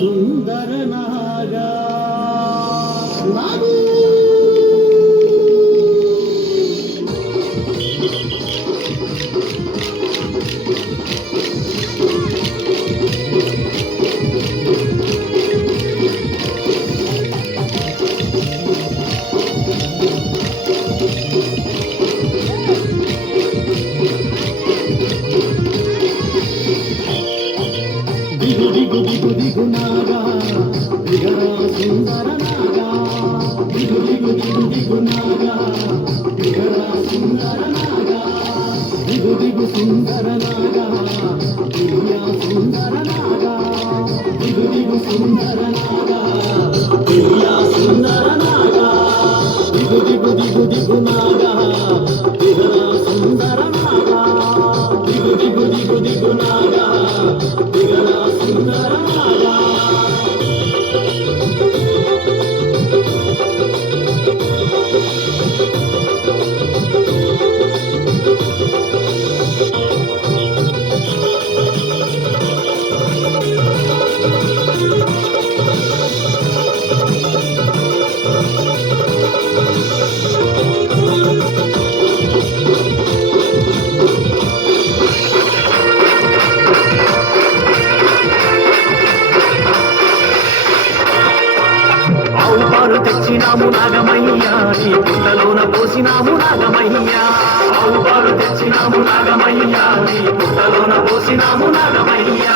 సుందర నాగా నాగు దిగు దిగు దిగు దిగు నాగా దిగరా సుందర నాగా దిగు దిగు దిగు దిగు నాగా దిగరా సుందర నాగా దిగు దిగు సుందర నాగా దివ్య సుందర నాగా దిగు దిగు సుందర నాగా దివ్య సుందర నాగా దిగు దిగు దిగు దిగు నాగా దిగరా సుందర నాగా దిగు దిగు దిగు దిగు నాగా దిగరా సుందర నాగా తెచ్చినాము నాగమయ్యా నీ పుట్టలోన పోసినాము నాగమయ్యా ఆవుపాలు తెచ్చినాము నాగమయ్యా నీ పుట్టలోన పోసినాము నాగమయ్యా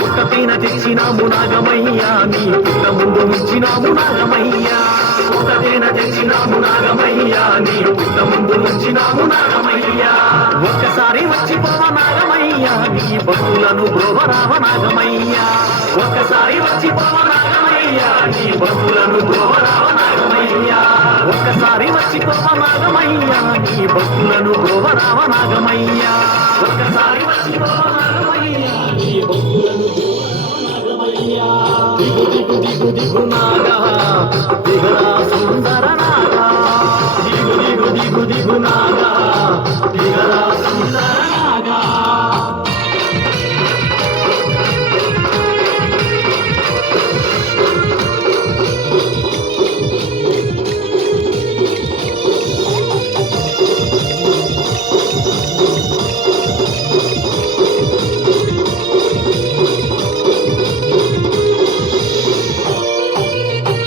పుట్ట తేనె తెచ్చినాము నాగమయ్యా నీ పుట్ట ముందు ఉంచినాము నాగమయ్యా పుట్ట తేనె తెచ్చినాము నాగమయ్యా నీ పుట్ట ముందు ఉంచినాము నాగమయ్యా ఒక్కసారి వచ్చిపోవ నాగమయ్యా నీ భక్తులను బ్రోవరావ నాగమయ్యా ఒక్కసారి వచ్చిపోవ నాగమయ్యా నీ భక్తులను బ్రోవరావ నాగమయ్యా ఒక్కసారి వచ్చిపోవ నాగమయ్యా నీ భక్తులను బ్రోవరావ నాగమయ్యా ఒక్కసారి వచ్చిపోవ నాగమయ్యా నీ భక్తులను బ్రోవరావ నాగమయ్యా దిగు దిగు దిగు దిగు నాగా దిగరా సుందర నాగా దిగు దిగు దిగు దిగు నాగా దిగరా సుందర నాగా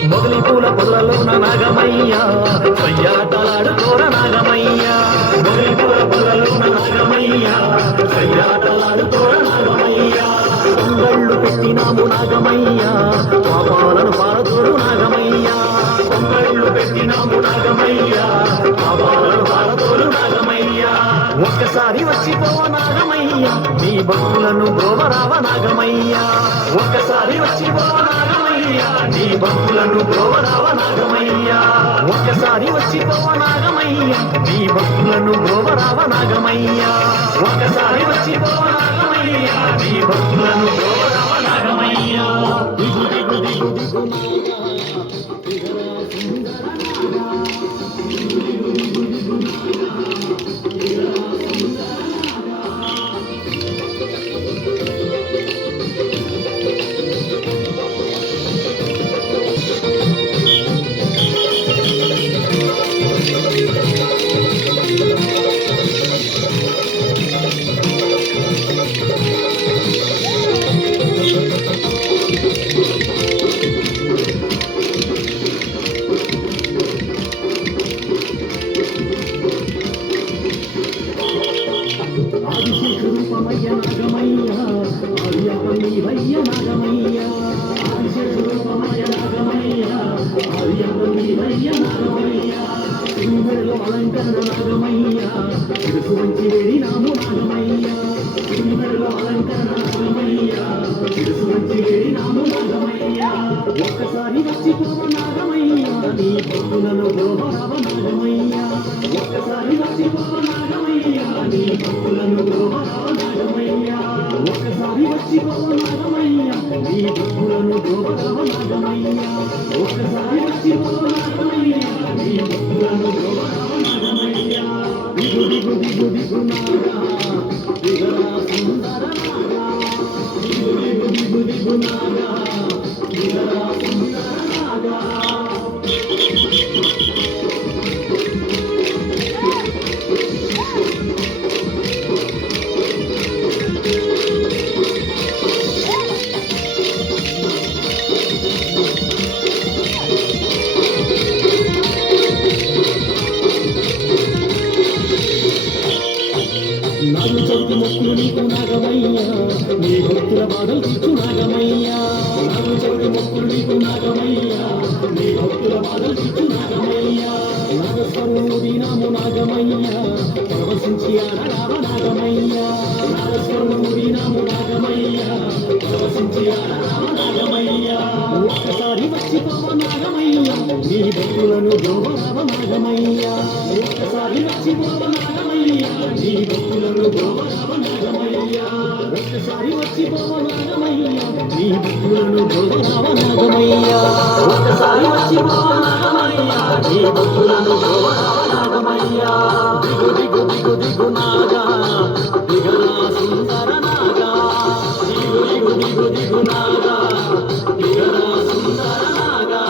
మొగలి పూల పొదలలోన నాగమయ్యా సయ్యాటలాడుకోర నాగమయ్యా మొగలి పూల పొదలలోన నాగమయ్యా సయ్యాటలాడుకోర నాగమయ్యా పొంగళ్ళు పెట్టినాము నాగమయ్యా పాపాలను పారతోడు నాగమయ్యా పొంగళ్ళు పెట్టినాము నాగమయ్యా పాపాలను పారతోడు నాగమయ్యా ఒక్కసారి వచ్చిపోవ నాగమయ్యా నీ భక్తులను బ్రోవరావ నాగమయ్యా ఒక్కసారి వచ్చిపోవ నాగమయ్యా నీ భక్తులను బ్రోవరావ నాగమయ్యా ఒక్కసారి వచ్చిపోవ నాగమయ్యా నీ భక్తులను బ్రోవరావ నాగమయ్యా ఒక్కసారి వచ్చిపోవ నాగమయ్యా నీ భక్తులను బ్రోవరావ నాగమయ్యా దిగు దిగు దిగు దిగు నాగా దిగరా సుందర నాగా దిగు దిగు దిగు దిగు నాగా దిగరా సుందర ఆదిశేషరూపమయ్య నాగమయ్యా ఆర్యపల్లివయ్య నాగమయ్యా ఆదిశేషరూపమయ్య నాగమయ్యా ఆర్యపల్లివయ్య నాగమయ్యా సింగరలో అలంకరణ నాగమయ్యా ఇరుసు వంచి వేడినాము నాగమయ్యా సింగరలో అలంకరణ నాగమయ్యా ఇరుసు వంచి వేడినాము నాగమయ్యా ఒక్కసారి వచ్చిపోవ నాగమయ్యా నీ భక్తులను బ్రోవరావ నాగమయ్యా ఒక్కసారి వచ్చిపోవ నాగమయ్యా నీ భక్తులను బ్రోవరావ నాగమయ్యా ఒక్కసారి వచ్చిపోవ నాగమయ్యా నీ భక్తులను బ్రోవరావ నాగమయ్యా ఒక్కసారి వచ్చిపోవ నాగమయ్యా నీ భక్తులను బ్రోవరావ నాగమయ్యా దిగు దిగు దిగు దిగు నాగా దిగరా సుందర నాగా దిగు దిగు దిగు దిగు నాగా నీ భక్తుల బాధలు తీర్చు నాగమయ్యా నాలుగు చెవిటి మొక్కులు నీకు నాగమయ్యా నీ భక్తుల బాధలు తీర్చు నాగమయ్యా నాగస్వరుడు దీనాము నాగమయ్యా పరవశించి ఆడరావ నాగమయ్యా నాగస్వరుడు దీనాము నాగమయ్యా పరవశించి ఆడరావ నాగమయ్యా ఒక్కసారి వచ్చి పోవ నాగమయ్యా నీ భక్తులను గౌరవ నాగమయ్యా ఒక్కసారి వచ్చి పోవ నాగమయ్యా నీ భక్తులను గౌరవ నాగమయ్యా ఒక్కసారి వచ్చి పోవ నాగమయ్యా నీ భక్తులను గౌరవ నాగమయ్యా ఒక్కసారి వచ్చి పోవ నాగమయ్యా నీ భక్తులను గౌరవ నాగమయ్యా దిగు దిగు దిగు దిగు నాగా దిగరా సుందర నాగా దిగు దిగు దిగు దిగు నాగా దిగరా సుందర నాగా